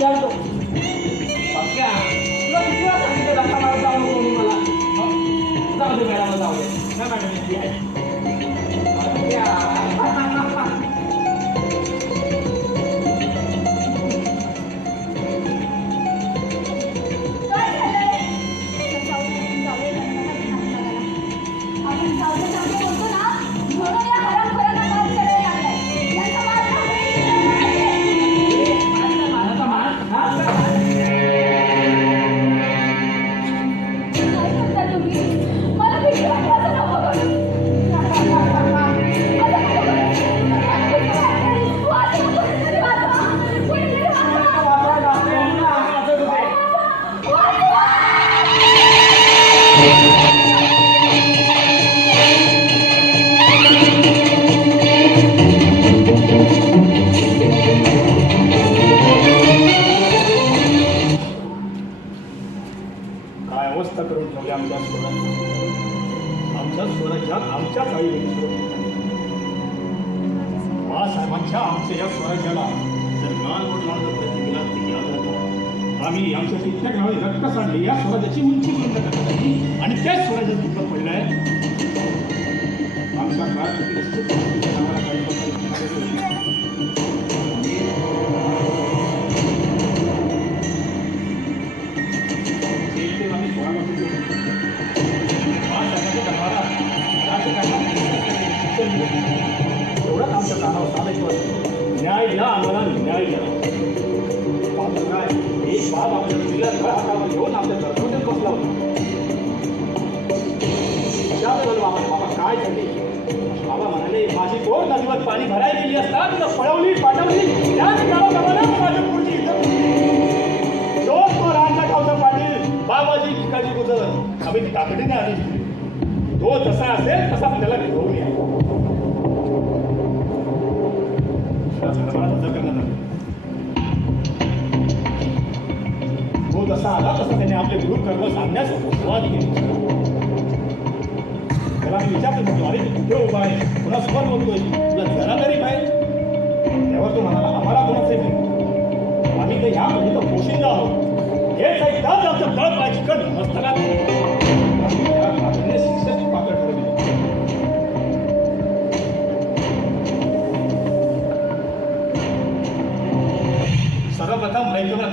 चालतो पक्या तुला किती वेळा सांगितलं धक्का मारत जाऊ नको म्हणून मला जाऊ दे मॅडम जाऊ दे ना मॅडम ती आहे पक्या आम्ही आमच्या इतक्या गावात रक्त सांडले या स्वराज्याची उंची बंद करण्यासाठी आणि त्याच स्वराज्यात दुःख पडलंय आमच्या काळात एवढंच आमच्या कानावर चालायचं न्याय द्या आम्हाला न्याय द्या काय एक बाब आपल्या मुलीला घर हातावर घेऊन आपल्या घरमध्ये बसला होता बाबा काय झाली बाबा म्हणाले माझी पोर नदीवर पाणी भरायला गेली असता तिला पळवली पाठवली माझ्या पुढची इज्जत तोच तो रामचा गावचा पाटील बाबाजी भिकाजी गुजर आम्ही ती तातडीने आली तो जसा असेल तसा त्याला घेऊन या तो जसा आला तसा त्याने आपले विरोध कर्म सांगण्यास सुरुवात केली त्याला मी विचारतो अरे तू कुठे उभा आहे पुन्हा समोर बोलतोय तुला जरा तरी काय तेव्हा तो म्हणाला आम्हाला कोणाचे नाही आम्ही तर यामध्ये तर पोशिंदा आहोत हेच ऐकताच आमच्या तळ पायची कड मस्तकात शिक्षक पाकड ठरवली सर्वप्रथम रैतूला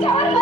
तिच्यावर